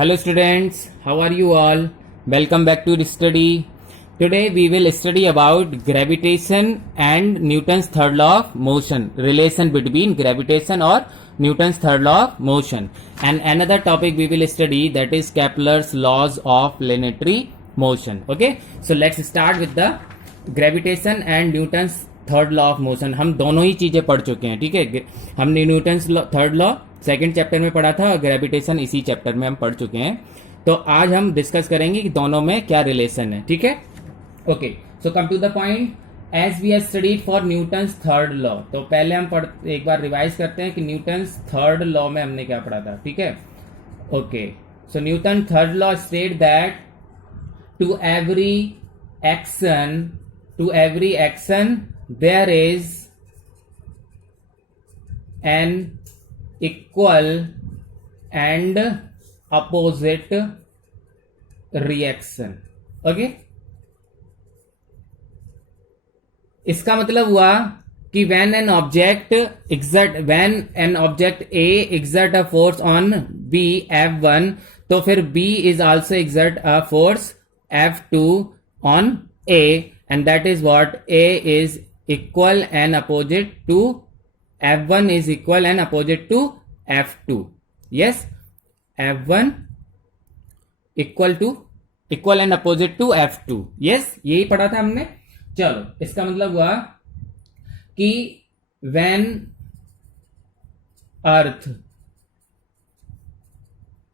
Hello students, how are you all? Welcome back to study. Today we will study about gravitation and Newton's third law of motion, relation between gravitation or Newton's third law of motion. And another topic we will study, that is Kepler's laws of planetary motion. Okay, so let's start with the gravitation and Newton's third law of motion. हम दोनों ही चीजें पढ़ चुके हैं, ठीक है. हमने Newton's third law second chapter में पढ़ा था और ग्रेविटेशन इसी चैप्टर में हम पढ़ चुके हैं. तो आज हम डिस्कस करेंगे कि दोनों में क्या रिलेशन है, ठीक है. Okay, so come to the point. As we have studied for Newton's third law, तो पहले हम एक बार रिवाइज करते हैं कि न्यूटन्स थर्ड लॉ में हमने क्या पढ़ा था, ठीक है. Okay, so Newton third law state that to every action there is an equal and opposite reaction. Okay, इसका मतलब हुआ कि when an object A exert a force on B F1, तो फिर B is also exert a force F2 on A, and that is what A is equal and opposite to F1 is equal and opposite to F2. Yes, F1 equal and opposite to F2. Yes, यही पढ़ा था हमने. चलो, इसका मतलब हुआ कि when Earth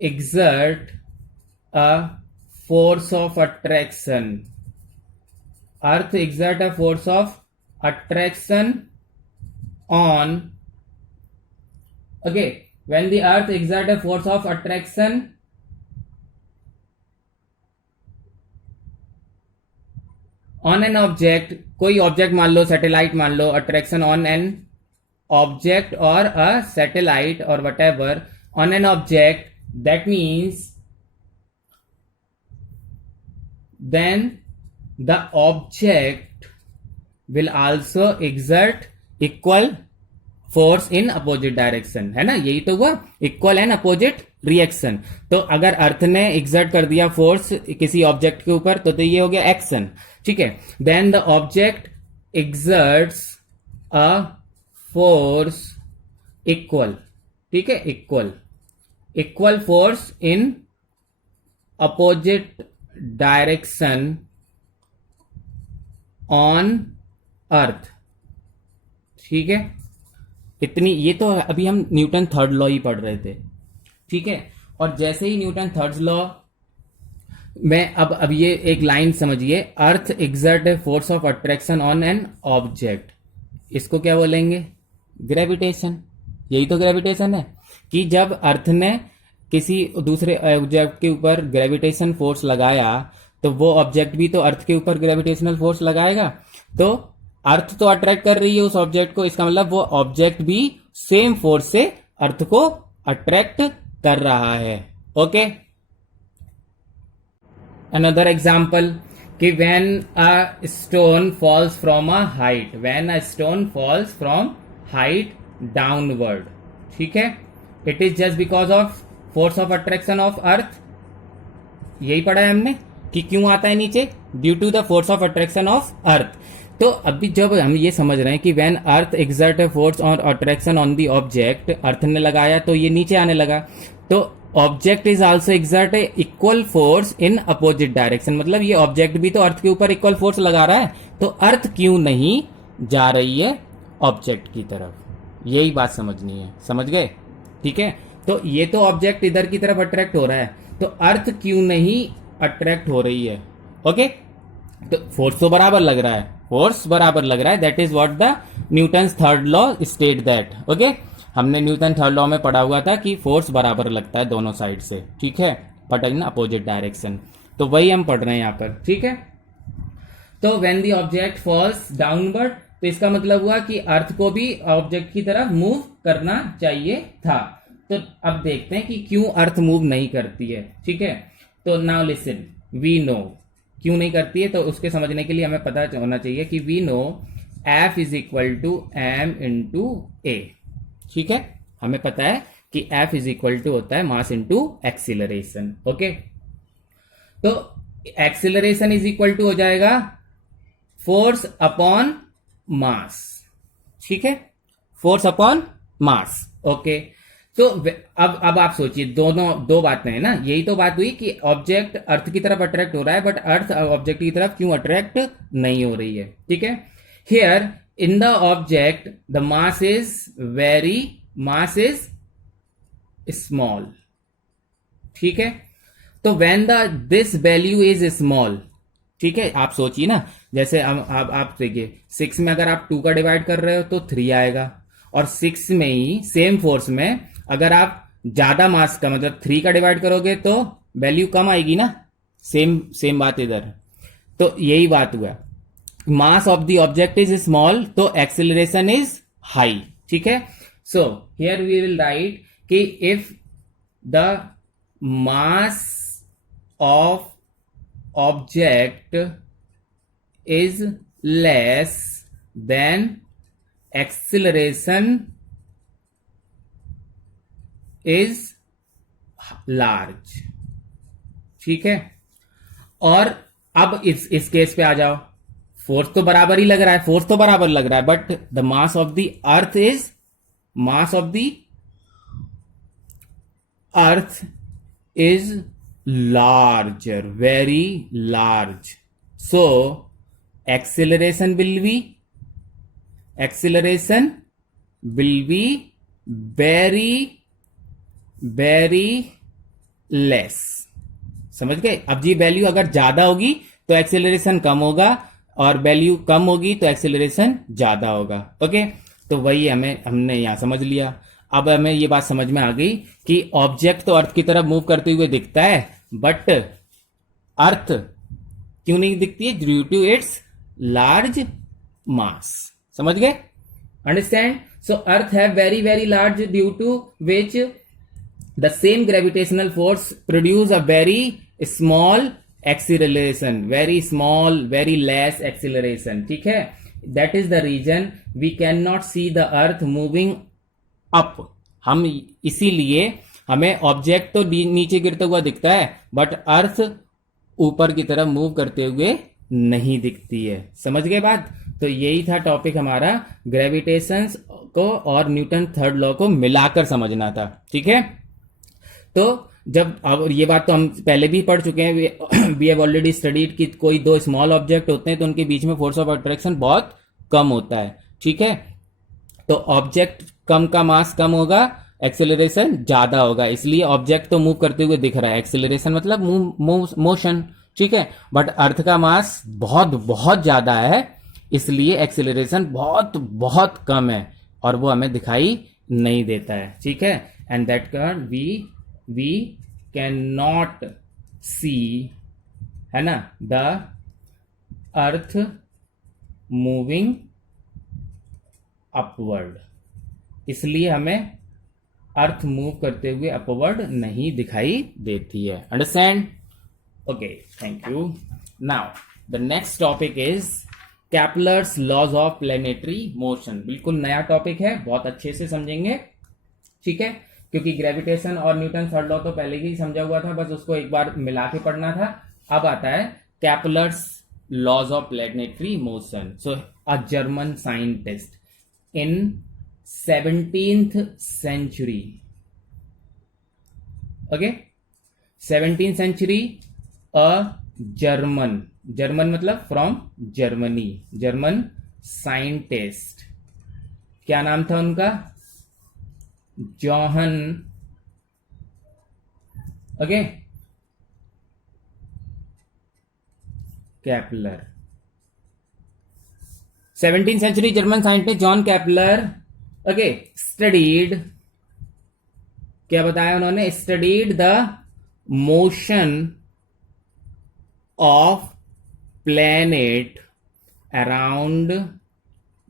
exert a force of attraction, Earth exert a force of attraction on, okay, when the Earth exert a force of attraction on an object, कोई ऑब्जेक्ट मान लो, सैटेलाइट मान लो, अट्रैक्शन ऑन एन ऑब्जेक्ट और a satellite और whatever on an object, that means then the object will also exert equal force in opposite direction, है ना. यही तो हुआ, equal and opposite reaction. तो अगर अर्थ ने exert कर दिया फोर्स किसी ऑब्जेक्ट के ऊपर, तो ये हो गया एक्शन, ठीक है. then the object exerts a force equal, ठीक है, equal force in opposite direction on earth, ठीक है. इतनी, ये तो अभी हम न्यूटन थर्ड लॉ ही पढ़ रहे थे, ठीक है. और जैसे ही न्यूटन थर्ड लॉ में अब ये एक लाइन समझिए, earth exert a force of attraction on an object, इसको क्या बोलेंगे, ग्रेविटेशन. यही तो ग्रेविटेशन है कि जब अर्थ ने किसी दूसरे ऑब्जेक्ट के ऊपर ग्रेविटेशन फोर्स लगाया, तो वो ऑब्जेक्ट भी तो अर्थ के ऊपर ग्रेविटेशनल फोर्स लगाएगा. तो अर्थ तो अट्रैक्ट कर रही है उस ऑब्जेक्ट को, इसका मतलब वो ऑब्जेक्ट भी सेम फोर्स से अर्थ को अट्रैक्ट कर रहा है. ओके, अनदर एग्जांपल कि when a stone falls from a height downward, ठीक है, it is just because of force of attraction of earth. यही पढ़ा है हमने कि क्यों आता है नीचे, due to the force of attraction of earth. तो अभी जब हम ये समझ रहे हैं कि when earth exert a force और attraction on the object, earth ने लगाया तो ये नीचे आने लगा, तो object is also exert A equal force in opposite direction. मतलब ये ऑब्जेक्ट भी तो अर्थ के ऊपर इक्वल फोर्स लगा रहा है, तो अर्थ क्यों नहीं जा रही है ऑब्जेक्ट की तरफ, यही बात समझनी है. समझ गए, ठीक है. तो ये तो ऑब्जेक्ट इधर की तरफ अट्रैक्ट हो रहा है, तो अर्थ क्यों नहीं अट्रैक्ट हो रही है. ओके, तो फोर्स तो बराबर लग रहा है, that is what the Newton's third law state that. Okay, हमने न्यूटन थर्ड लॉ में पढ़ा हुआ था कि फोर्स बराबर लगता है दोनों साइड से, ठीक है, बट इन अपोजिट डायरेक्शन. तो वही हम पढ़ रहे हैं यहाँ पर, ठीक है. तो when the object falls downward, तो इसका मतलब हुआ कि अर्थ को भी ऑब्जेक्ट की तरफ मूव करना चाहिए था. तो अब देखते हैं कि क्यों अर्थ मूव नहीं करती है, ठीक है. तो नाउ लिसन, वी नो क्यों नहीं करती है, तो उसके समझने के लिए हमें पता होना चाहिए कि we know F is equal to m into a, ठीक है. हमें पता है कि F इज इक्वल टू होता है मास इंटू एक्सिलरेशन। ओके, तो एक्सिलरेशन इज इक्वल टू हो जाएगा फोर्स अपॉन मास। ठीक है, फोर्स अपॉन मास। ओके, तो अब आप सोचिए, दोनों दो बातें हैं ना, यही तो बात हुई कि ऑब्जेक्ट अर्थ की तरफ अट्रैक्ट हो रहा है, बट अर्थ ऑब्जेक्ट की तरफ क्यों अट्रैक्ट नहीं हो रही है। ठीक है, here in the object the mass is small. ठीक है, तो when this value is small, ठीक है, आप सोचिए ना, जैसे आप देखिए 6 में अगर आप 2 का डिवाइड कर रहे हो तो 3 आएगा, और 6 में ही सेम फोर्स में अगर आप ज्यादा मास का मतलब 3 का डिवाइड करोगे तो वैल्यू कम आएगी ना। सेम बात इधर, तो यही बात हुआ, mass of the object is small तो एक्सेलरेशन इज हाई। ठीक है, so here we will write कि if the mass of object is less than acceleration is large। ठीक है, और अब इस केस पे आ जाओ, फोर्स तो बराबर ही लग रहा है, but the mass of the earth is larger, very large, so acceleration will be very very less। समझ गए? अब जी वैल्यू अगर ज्यादा होगी तो एक्सेलरेशन कम होगा, और वैल्यू कम होगी तो एक्सेलरेशन ज्यादा होगा। ओके, तो वही हमने यहां समझ लिया। अब हमें ये बात समझ में आ गई कि ऑब्जेक्ट तो अर्थ की तरफ मूव करते हुए दिखता है, बट अर्थ क्यों नहीं दिखती है? Due to its large mass. समझ गए? Understand? So earth have very very large, due to which the same gravitational force produce a very small acceleration, very small, very less acceleration. ठीक है, that is the reason we can not see the earth moving up. हम इसीलिए हमें object तो नीचे गिरता हुआ दिखता है, बट अर्थ ऊपर की तरफ मूव करते हुए नहीं दिखती है। समझ गए बात? तो यही था टॉपिक हमारा, ग्रेविटेशन को और न्यूटन थर्ड लॉ को मिलाकर समझना था। ठीक है, तो जब अब ये बात तो हम पहले भी पढ़ चुके हैं, वी हैव ऑलरेडी स्टडीड कि कोई दो स्मॉल ऑब्जेक्ट होते हैं तो उनके बीच में फोर्स ऑफ अट्रैक्शन बहुत कम होता है। ठीक है, तो ऑब्जेक्ट कम का मास कम होगा, एक्सेलरेशन ज्यादा होगा, इसलिए ऑब्जेक्ट तो मूव करते हुए दिख रहा है, एक्सेलरेशन मतलब मोशन। ठीक है, बट अर्थ का मास बहुत बहुत ज्यादा है, इसलिए एक्सेलरेशन बहुत बहुत कम है, और वो हमें दिखाई नहीं देता है। ठीक है, एंड दैट कारण वी कैन नॉट सी, है ना, द अर्थ मूविंग अपवर्ड, इसलिए हमें अर्थ मूव करते हुए अपवर्ड नहीं दिखाई देती है। Understand? Okay, thank you. Now the next topic is Kepler's laws of planetary motion. बिल्कुल नया टॉपिक है, बहुत अच्छे से समझेंगे। ठीक है, क्योंकि ग्रेविटेशन और न्यूटन थर्ड लॉ तो पहले ही समझा हुआ था, बस उसको एक बार मिला के पढ़ना था। अब आता है Kepler's laws of planetary motion. So a German scientist in 17th century, okay, 17th century, a German मतलब from Germany, German scientist, क्या नाम था उनका? Johann, okay, Kepler. 17th century German scientist John Kepler, okay, studied, क्या बताया उन्होंने? Studied the motion of planet around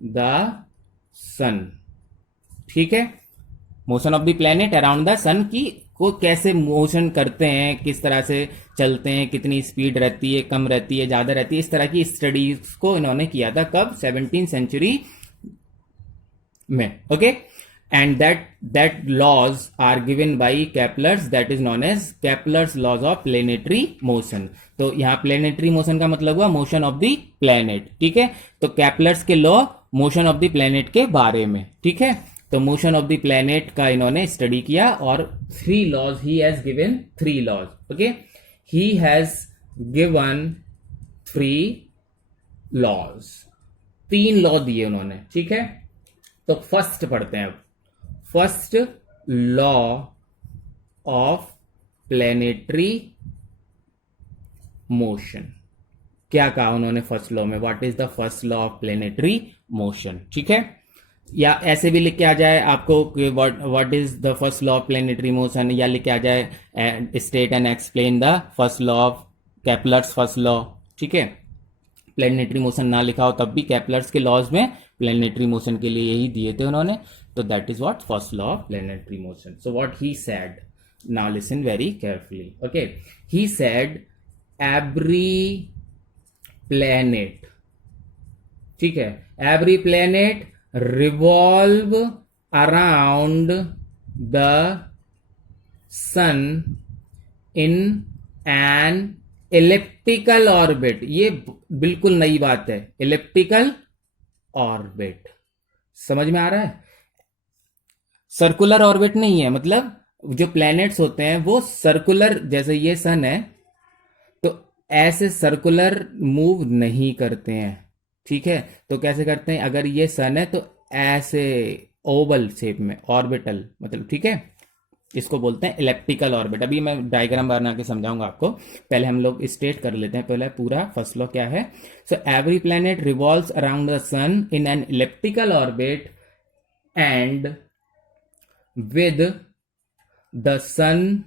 the sun. ठीक है, motion of the planet around the sun की को कैसे मोशन करते हैं, किस तरह से चलते हैं, कितनी स्पीड रहती है, कम रहती है, ज्यादा रहती है, इस तरह की स्टडीज को इन्होंने किया था। कब? 17th सेंचुरी में। Okay, and that laws are given by Kepler's, that is known as Kepler's laws of planetary motion. तो यहाँ planetary motion का मतलब हुआ motion of the planet, ठीक है. तो Kepler's के law motion of the planet के बारे में, ठीक है. तो motion of the planet का इन्होंने स्टडी किया और 3 laws he has given, 3 laws. Okay, he has given 3 laws, 3 law दिए उन्होंने, ठीक है. तो फर्स्ट पढ़ते हैं अब. First law of planetary motion. क्या कहा उन्होंने फर्स्ट लॉ में? What is the first law of planetary motion, ठीक है. या ऐसे भी लिख के आ जाए आपको what is the first law of planetary motion, या लिख के आ जाए state and explain the first law of Kepler's first law, ठीक है. प्लेनेटरी मोशन ना लिखा हो तब भी केपलर्स के लॉज में प्लेनेटरी मोशन के लिए यही दिए थे उन्होंने. तो that is what first law of planetary motion. So what he said, now listen very carefully. Okay, he said every planet, ठीक है, every planet revolve around the sun in an elliptical orbit. ये बिल्कुल नई बात है, elliptical orbit. समझ में आ रहा है? सर्कुलर ऑर्बिट नहीं है. मतलब जो प्लैनेट्स होते हैं वो सर्कुलर, जैसे ये सन है तो ऐसे सर्कुलर मूव नहीं करते हैं, ठीक है. तो कैसे करते हैं? अगर ये सन है तो ऐसे ओवल शेप में, ऑर्बिटल मतलब, ठीक है. इसको बोलते हैं इलेप्टिकल ऑर्बिट. अभी मैं डायग्राम बना के समझाऊंगा आपको. पहले हम लोग स्टेट कर लेते हैं पहले पूरा फर्स्ट लॉ क्या है. So every planet revolves around the sun in an elliptical orbit and with the sun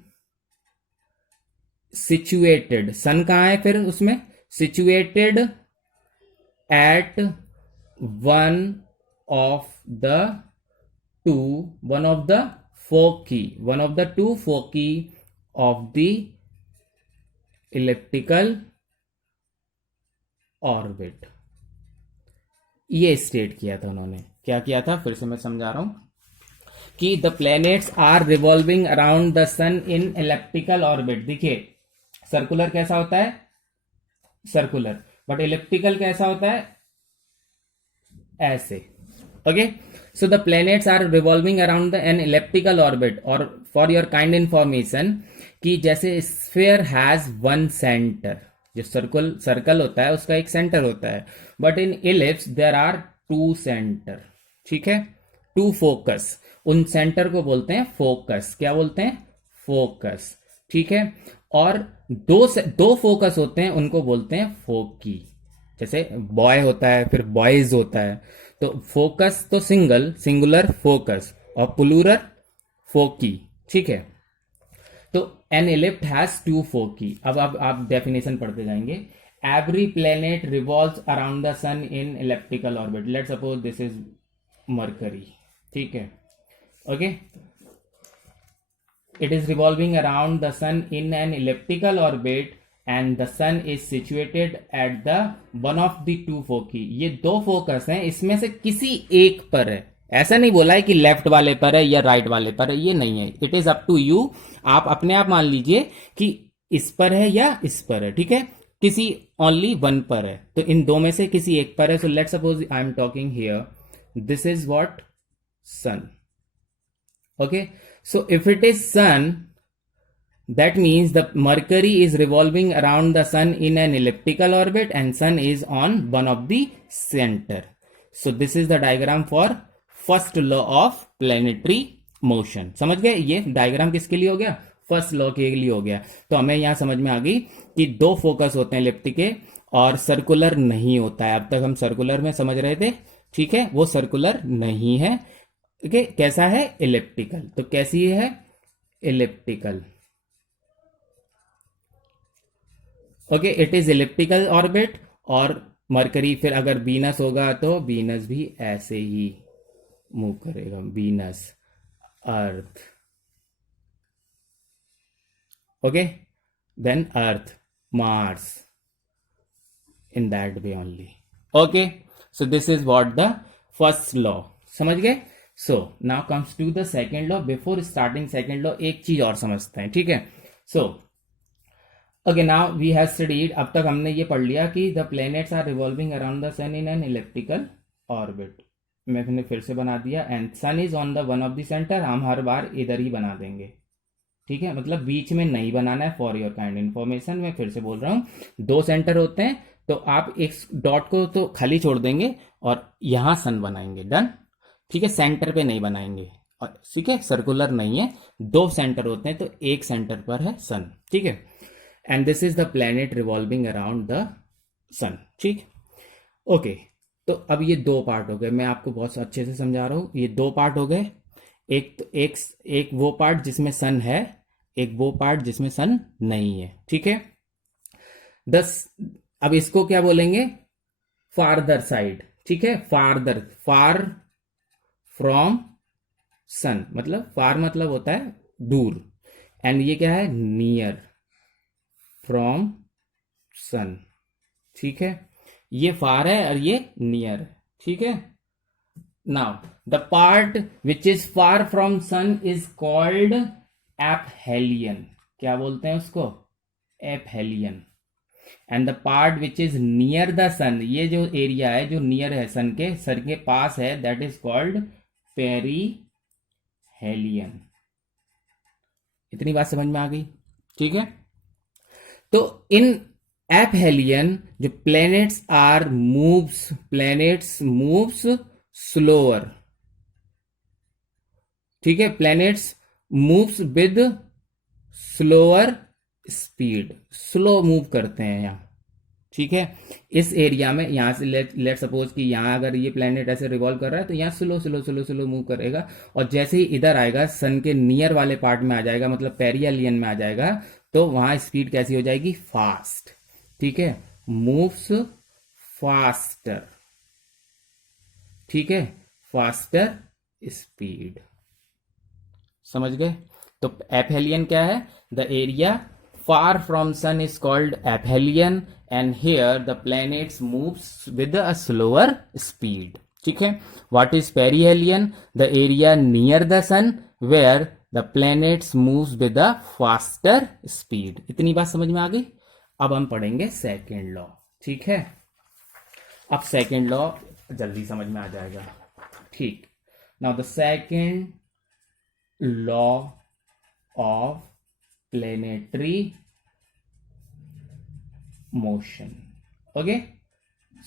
situated. Sun कहां है फिर उसमें? Situated at one of the two foci of the elliptical orbit. ये स्टेट किया था उन्होंने. क्या किया था? फिर से मैं समझा रहा हूं कि the planets are revolving around the sun in elliptical orbit. देखिए, सर्कुलर कैसा होता है? सर्कुलर. बट इलेप्टिकल कैसा होता है? ऐसे. Okay, so the planets are revolving around an elliptical orbit. और for your kind information कि जैसे sphere has one center, जो सर्कल होता है उसका एक सेंटर होता है, but in ellipse there are 2 center, ठीक है, 2 focus. उन सेंटर को बोलते हैं फोकस. क्या बोलते हैं? फोकस, ठीक है. और दो फोकस होते हैं, उनको बोलते हैं फोकी. जैसे बॉय होता है, फिर बॉयज होता है. तो फोकस तो सिंगुलर फोकस, और प्लूरल फोकी, ठीक है. तो एन इलिप्ट हैज 2 फोकी. अब आप डेफिनेशन पढ़ते जाएंगे. Every planet revolves around the sun in elliptical orbit. Let suppose this is Mercury, ठीक है. Okay, it is revolving around the sun in an elliptical orbit and the sun is situated at the one of the 2 foci. ये 2 focus हैं, इसमें से किसी एक पर है. ऐसा नहीं बोला है कि लेफ्ट वाले पर है या राइट वाले पर है, ये नहीं है. It is up to you. आप अपने आप मान लीजिए कि इस पर है या इस पर है, ठीक है. किसी ओनली वन पर है, तो इन दो में से किसी एक पर है. So let suppose I am talking here, this is what? Sun. Okay, so if it is sun, that means the Mercury is revolving around the sun in an elliptical orbit and sun is on one of the center. So this is the diagram for first law of planetary motion. समझ गए? ये diagram किसके लिए हो गया? First law के लिए हो गया. तो हमें यहां समझ में आ गई कि 2 फोकस होते हैं इलिप्टिक के, और सर्कुलर नहीं होता है. अब तक हम सर्कुलर में समझ रहे थे, ठीक है. वो सर्कुलर नहीं है. ओके, कैसा है? इलिप्टिकल. तो कैसी है? Elliptical. Okay, it is elliptical orbit. और मरकरी, फिर अगर वीनस होगा तो वीनस भी ऐसे ही मूव करेगा. Venus, earth, okay, then earth, Mars, in that way only. Okay, so this is what the first law. समझ गए? So now comes to the second law. Before starting second law एक चीज और समझते हैं, ठीक है. So okay, now we have studied, अब तक हमने ये पढ़ लिया कि the planets are revolving around the sun in an elliptical orbit. मैंने फिर से बना दिया. And sun is on the one of the centre. हम हर बार इधर ही बना देंगे, ठीक है. मतलब बीच में नहीं बनाना है. फॉर योर काइंड इन्फॉर्मेशन मैं फिर से बोल रहा हूं, दो सेंटर होते हैं तो आप एक डॉट को तो खाली छोड़ देंगे और यहां सन बनाएंगे. डन, ठीक है. सेंटर पे नहीं बनाएंगे, और ठीक है, सर्कुलर नहीं है. दो सेंटर होते हैं तो एक सेंटर पर है सन, ठीक है. And this is the planet revolving around the sun, ठीक. ओके, तो अब ये दो पार्ट हो गए. मैं आपको बहुत अच्छे से समझा रहा हूं. ये दो पार्ट हो गए. एक तो एक वो पार्ट जिसमें सन है, एक वो पार्ट जिसमें सन नहीं है, ठीक है. अब इसको क्या बोलेंगे? फार्दर साइड, ठीक है. फार्दर, फार फ्रॉम सन, मतलब फार मतलब होता है दूर, एंड ये क्या है? नियर फ्रॉम सन, ठीक है. ये फार है और ये नियर, ठीक है. Now the part which is far from sun is called aphelion. क्या बोलते हैं उसको? Aphelion. And the part which is near the sun, ये जो एरिया है जो नियर है सन के पास है, दैट इज कॉल्ड पेरीहेलियन. इतनी बात समझ में आ गई, ठीक है. तो इन एपहेलियन जो प्लैनेट्स मूव्स स्लोअर, ठीक है. Planets moves with slower speed, slow move करते हैं यहां, ठीक है. इस एरिया में यहां से लेट सपोज कि यहां अगर ये प्लैनेट ऐसे रिवॉल्व कर रहा है तो यहां slow slow slow slow move करेगा, और जैसे ही इधर आएगा सन के नियर वाले पार्ट में आ जाएगा, मतलब पेरिहेलियन में आ जाएगा, तो वहां स्पीड कैसी हो जाएगी? फास्ट, ठीक है. मूव्स फास्टर, ठीक है. Faster speed. समझ गए? तो एपहेलियन क्या है? The area far from sun is called aphelion, and here the planets moves with a slower speed, ठीक है. What is perihelion? The area near the sun where the planets moves with a faster speed. इतनी बात समझ में आ गई. अब हम पढ़ेंगे सेकेंड लॉ, ठीक है. अब सेकेंड लॉ जल्दी समझ में आ जाएगा, ठीक. Now the second law of planetary motion. Okay,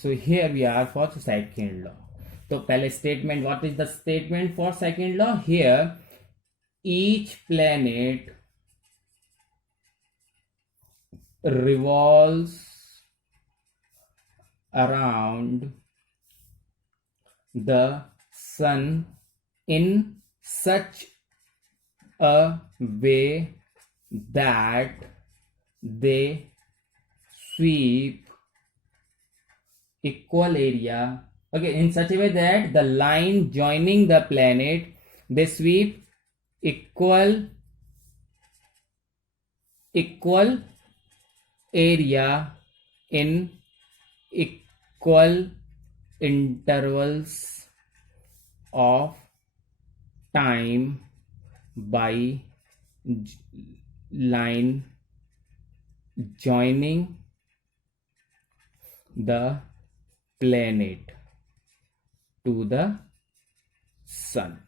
so here we are for the second law. तो पहले statement, what is the statement for second law? Here each planet revolves around the sun in such a way that they sweep equal area, okay, in such a way that the line joining the planet, they sweep equal area in equal intervals of time by line joining the planet to the sun.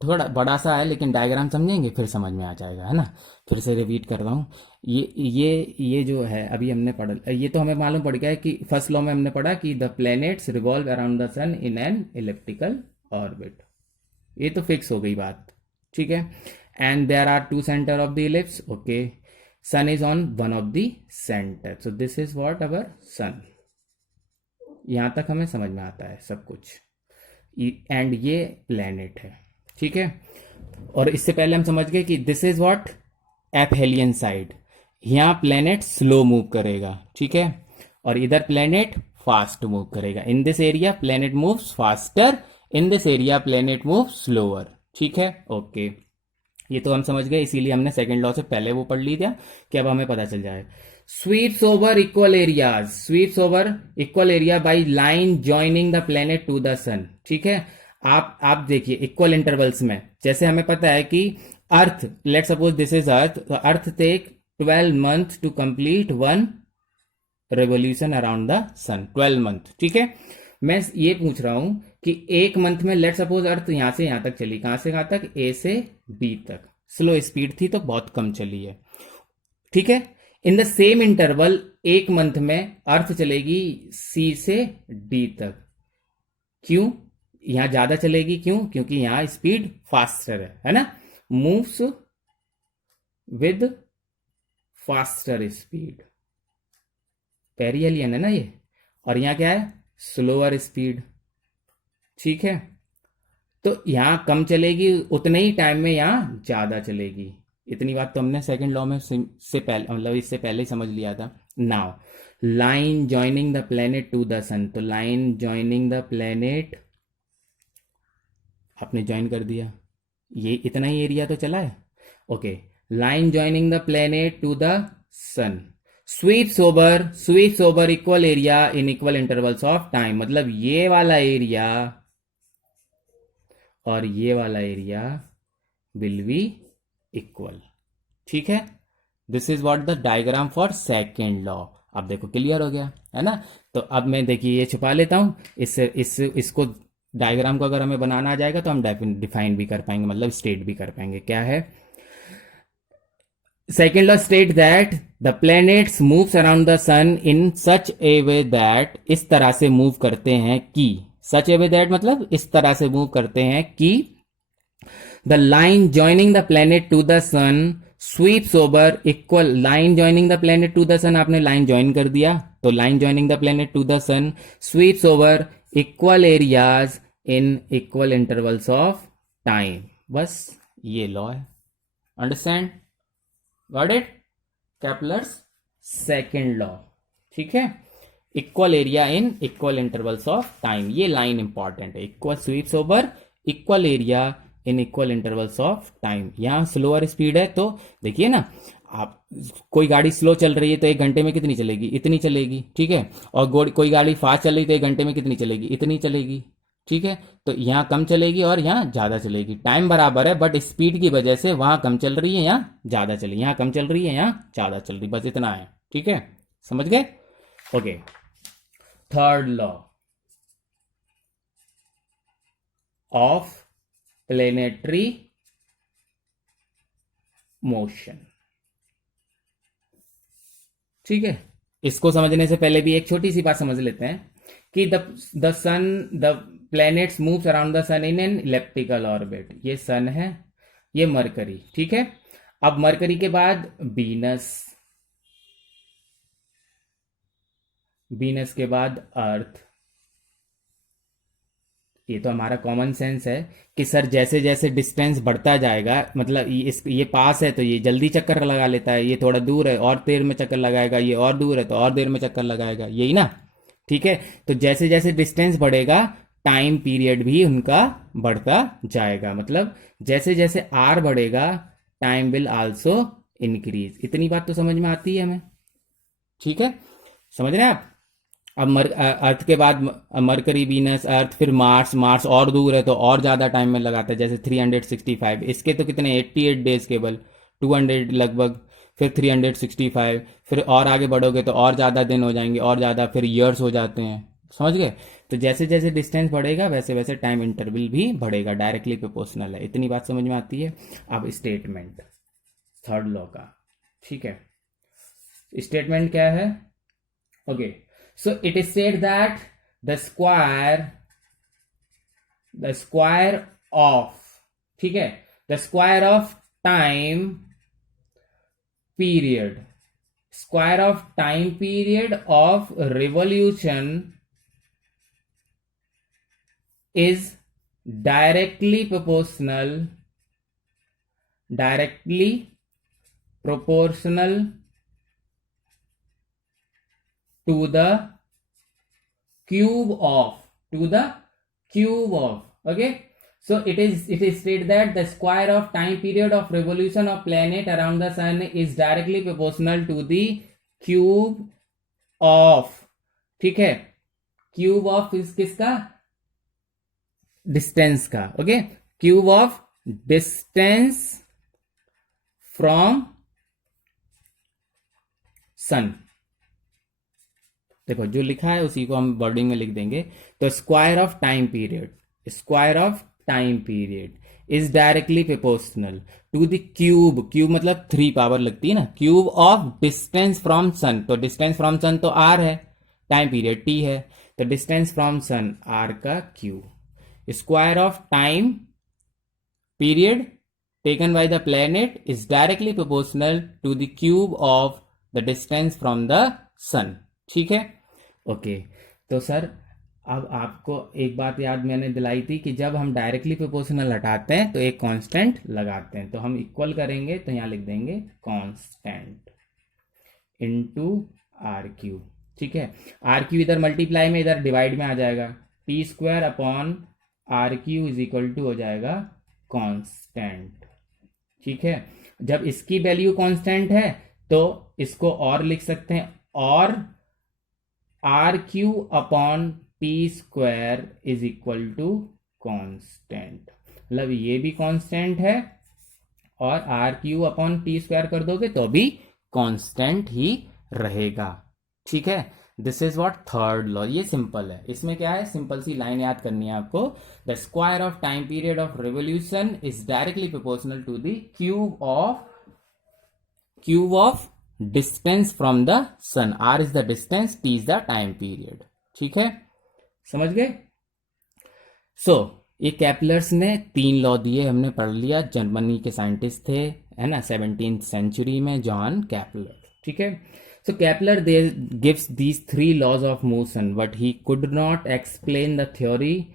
थोड़ा बड़ा सा है लेकिन diagram समझेंगे फिर समझ में आ जाएगा, है ना. फिर से रिपीट कर रहा हूँ. ये जो है अभी हमने पढ़ा, ये तो हमें मालूम पड़ गया है कि फर्स्ट लॉ में हमने पढ़ा कि the planets revolve around the sun in an elliptical orbit. ये तो फिक्स हो गई बात, ठीक है. And there are two centre of the ellipse. Okay, sun is on one of the centre, so this is what our sun. यहां तक हमें समझ में आता है सब कुछ. एंड ये प्लैनेट है, ठीक है. और इससे पहले हम समझ गए कि this is what aphelion side. यहां प्लैनेट स्लो मूव करेगा, ठीक है, और इधर प्लैनेट फास्ट मूव करेगा. In this area planet moves faster, in this area planet move slower, ठीक है. ओके, ये तो हम समझ गए, इसीलिए हमने सेकंड लॉ से पहले वो पढ़ लिया कि अब हमें पता चल जाए. sweeps over equal area by line joining the planet to the sun। ठीक है, आप देखिए इक्वल इंटरवल्स में, जैसे हमें पता है कि earth, let suppose this is earth, तो earth take 12 month to complete one revolution around the sun, 12 month. ठीक है, मैं ये पूछ रहा हूं कि एक मंथ में लेट सपोज अर्थ यहां से यहां तक चली, कहां से कहां तक, ए से बी तक, स्लो स्पीड थी तो बहुत कम चली है। ठीक है, इन द सेम इंटरवल एक मंथ में अर्थ चलेगी सी से डी तक। क्यों यहां ज्यादा चलेगी, क्यों, क्योंकि यहां स्पीड फास्टर है ना, moves with faster speed, perihelion है ना ये, और यहां क्या है, स्लोअर स्पीड। ठीक है, तो यहां कम चलेगी, उतने ही टाइम में यहां ज्यादा चलेगी। इतनी बात तो हमने सेकंड लॉ में से पहले, मतलब इससे पहले ही समझ लिया था। Now line joining the planet to the sun, तो लाइन ज्वाइनिंग द प्लेनेट आपने ज्वाइन कर दिया, ये इतना ही एरिया तो चला है। Okay, line joining the planet to the sun sweeps over equal area in equal intervals of time, मतलब ये वाला एरिया और ये वाला एरिया विल बी इक्वल। ठीक है, this is what the diagram for second law. अब देखो क्लियर हो गया है ना। तो अब मैं देखिए ये छुपा लेता हूं, इसको डायग्राम को अगर हमें बनाना आ जाएगा तो हम डिफाइन भी कर पाएंगे, मतलब स्टेट भी कर पाएंगे। क्या है, second law state that the planets moves around the sun in such a way that, इस तरह से मूव करते हैं कि, सच ए वे दैट मतलब इस तरह से मूव करते हैं कि the line joining the planet to the sun sweeps over equal, line joining the planet to the sun, आपने लाइन ज्वाइन कर दिया, तो line joining the planet to the sun sweeps over equal areas in equal intervals of time. बस ये law है, understand, got it, Kepler's second law. ठीक है, equal area in equal intervals of time, ये line important है, equal sweeps over equal area in equal intervals of time. यहां slower speed है, तो देखिए ना, आप कोई गाड़ी स्लो चल रही है तो एक घंटे में कितनी चलेगी, इतनी चलेगी। ठीक है, और कोई गाड़ी फास्ट चल रही है तो एक घंटे में कितनी चलेगी, इतनी चलेगी। ठीक है, तो यहां कम चलेगी और यहां ज्यादा चलेगी, टाइम बराबर है बट स्पीड की वजह से वहां कम चल रही है, यहां ज्यादा चलेगी, यहां कम चल रही है, यहां ज्यादा चल रही, बस इतना है। ठीक है, समझ गए। Okay, third law of planetary motion. ठीक है, इसको समझने से पहले भी एक छोटी सी बात समझ लेते हैं कि the sun, the planets moves around the sun in an elliptical orbit. ये सन है, ये मरकरी। ठीक है, अब मरकरी के बाद वीनस, वीनस के बाद अर्थ। ये तो हमारा कॉमन सेंस है कि सर जैसे जैसे डिस्टेंस बढ़ता जाएगा, मतलब ये पास है तो ये जल्दी चक्कर लगा लेता है, ये थोड़ा दूर है और देर में चक्कर लगाएगा, ये और दूर है तो और देर में चक्कर लगाएगा, यही ना। ठीक है, तो जैसे जैसे डिस्टेंस बढ़ेगा टाइम पीरियड भी उनका बढ़ता जाएगा, मतलब जैसे जैसे आर बढ़ेगा टाइम विल आल्सो इंक्रीज। इतनी बात तो समझ में आती है हमें। ठीक है, समझ रहे हैं आप। अब अर्थ के बाद मरकरी, वीनस, अर्थ, फिर मार्स। मार्स और दूर है तो और ज़्यादा टाइम में लगाता है, जैसे 365, इसके तो कितने 88 डेज केवल, 200 लगभग, फिर 365, फिर और आगे बढ़ोगे तो और ज़्यादा दिन हो जाएंगे, और ज़्यादा, फिर ईयर्स हो जाते हैं। समझ गए। तो जैसे जैसे डिस्टेंस बढ़ेगा वैसे वैसे टाइम इंटरवल भी बढ़ेगा, डायरेक्टली प्रोपोर्शनल है। इतनी बात समझ में आती है। अब स्टेटमेंट थर्ड लॉ का। ठीक है, स्टेटमेंट क्या है। Okay, so it is said that the square of, ठीक है, the square of time period, square of time period of revolution is directly proportional to the cube of, okay. So it is stated that the square of time period of revolution of planet around the sun is directly proportional to the cube of, ठीक है, cube of इस किसका, distance का, okay, cube of distance from sun. देखो जो लिखा है उसी को हम वर्डिंग में लिख देंगे। तो square of time period, square of time period is directly proportional to the cube, cube मतलब 3 पावर लगती है ना, cube of distance from sun. तो डिस्टेंस फ्रॉम सन तो आर है, टाइम पीरियड टी है, तो डिस्टेंस फ्रॉम सन आर का cube. Square of time period taken by the planet is directly proportional to the cube of the distance from the sun, ठीक है। Okay तो sir अब आपको एक बात याद मैंने दिलाई थी कि जब हम डायरेक्टली प्रोपोर्शनल हटाते हैं तो एक कांस्टेंट लगाते हैं, तो हम इक्वल करेंगे तो यहाँ लिख देंगे कांस्टेंट इनटू आर क्यू, ठीक है। आर क्यू इधर मल्टीप्लाई में इधर डिवाइड में आ जाएगा, T square upon R cube is equal to हो जाएगा कांस्टेंट, ठीक है। जब इसकी वैल्यू कांस्टेंट है तो इसको और लिख सकते हैं, और R cube upon T square is equal to constant, मतलब ये भी कांस्टेंट है और R cube upon T square कर दोगे तो भी कांस्टेंट ही रहेगा, ठीक है। This is what third law, ये सिंपल है। इसमें क्या है, सिंपल सी लाइन याद करनी है आपको, the square of time period of revolution is directly proportional to the cube of distance from the sun. R is the distance, T is the time period, ठीक है, समझ गए। सो ये केपलर्स ने 3 लॉ दिए, हमने पढ़ लिया, जर्मनी के साइंटिस्ट थे, है ना, 17th सेंचुरी में जॉन केपलर, ठीक है। So Kepler they gives these 3 laws of motion but he could not explain the theory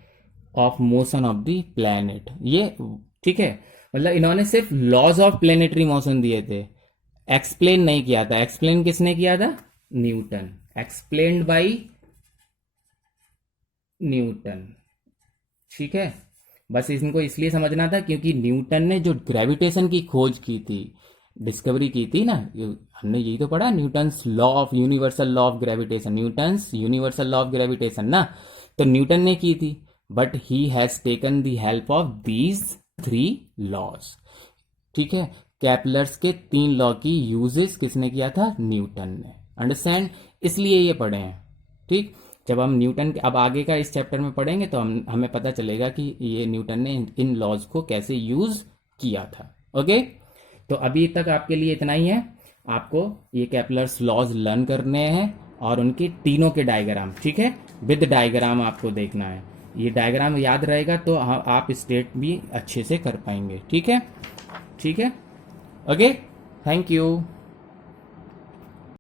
of motion of the planet, ये ठीक है, मतलब इन्होंने सिर्फ लॉज ऑफ प्लेनेटरी मोशन दिए थे, एक्सप्लेन नहीं किया था। एक्सप्लेन किसने किया था, न्यूटन, एक्सप्लेन्ड बाय न्यूटन, ठीक है। बस इनको इसलिए समझना था क्योंकि न्यूटन ने जो ग्रेविटेशन की खोज की थी, डिस्कवरी की थी ना, हमने यही तो पढ़ा, Newton's law of universal law of gravitation, Newton's universal law of gravitation ना, तो न्यूटन ने की थी, but he has taken the help of these 3 laws, ठीक है। केपलर्स के 3 लॉ की यूजेस किसने किया था, न्यूटन ने, अंडरस्टैंड, इसलिए ये पढ़े हैं, ठीक। जब हम न्यूटन अब आगे का इस चैप्टर में पढ़ेंगे तो हमें पता चलेगा कि ये न्यूटन ने इन लॉज को कैसे यूज किया था, ओके। तो अभी तक आपके लिए इतना ही है, आपको ये केपलर्स लॉज लर्न करने हैं और उनके तीनों के डायग्राम, ठीक है, विद डायग्राम आपको देखना है। ये डायग्राम याद रहेगा तो आप स्टेट भी अच्छे से कर पाएंगे, ठीक है, ठीक है, ओके, थैंक यू।